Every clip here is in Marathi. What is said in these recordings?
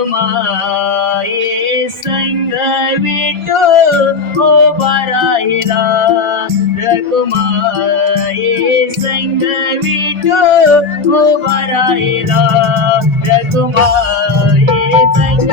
Rakumar, ye singh o ho varaila. Rakumar, ye singh vidyo, ho varaila. Rakumar, ye singh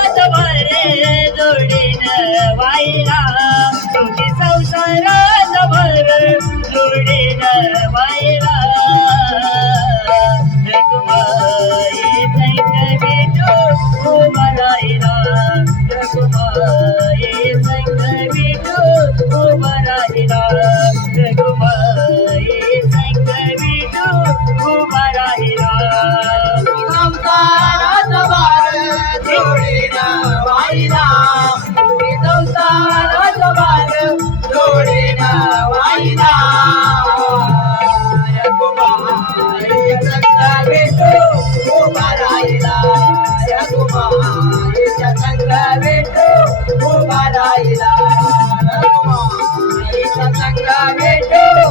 Yo, yo, yo, yo, yo,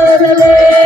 রে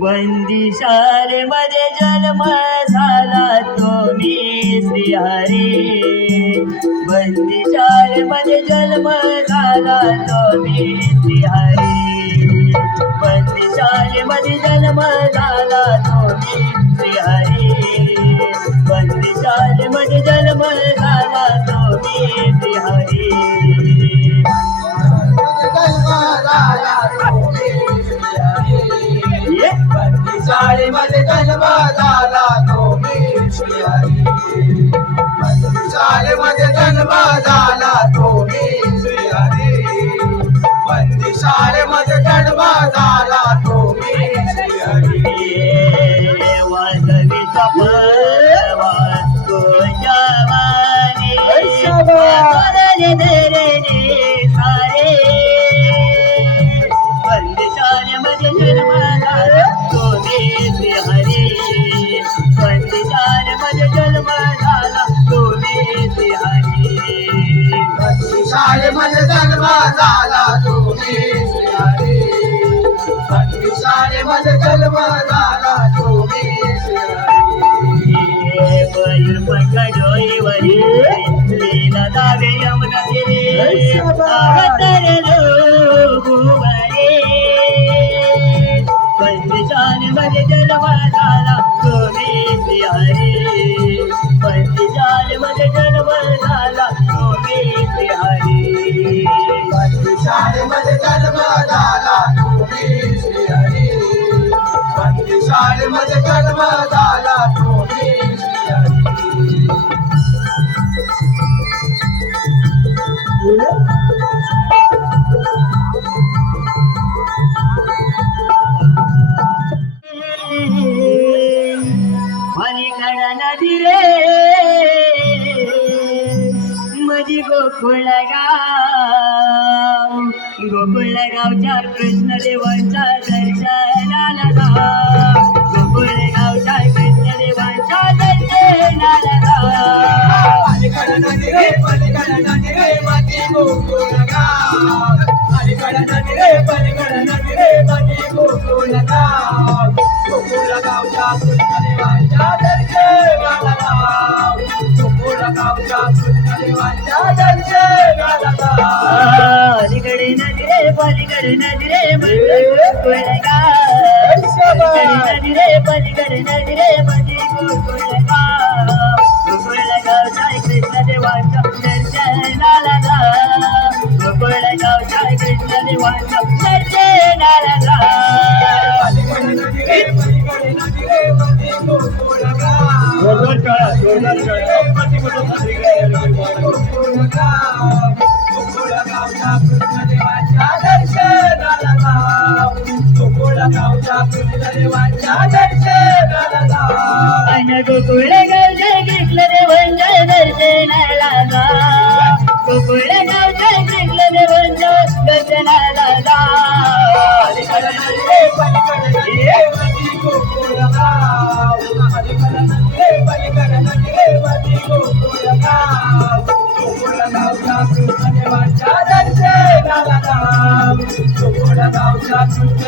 बंदी शाले जन्म झाला तो मी श्री हरे बंदी शाले जन्म झाला तो मी श्री बंदी शाले जन्म झाला तो मी श्री बंदी शाले जन्म झाला तो मी श्री मन जन्मा झाला तुम्ही श्री हरी. मन जन्म झाला जन्म झाला तुम्ही श्री हरी. बंदीशाळेमध्ये जन्म झाला गोकुळ गावच्या कृष्णदेवांच्या दर्शनाला जा गोकुळ गावच्या कृष्णदेवांच्या दर्शनाला जा गोकुळ गावच्या कृष्णदेवांच्या दर्शनाला अलीकडे नदी रे पलीकडे नदी रे नदी रे पलीकडे नदी रे मधी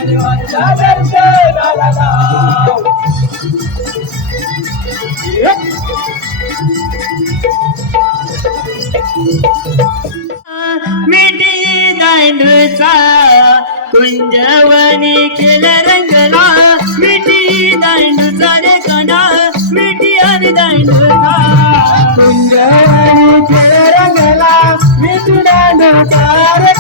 Mitty, the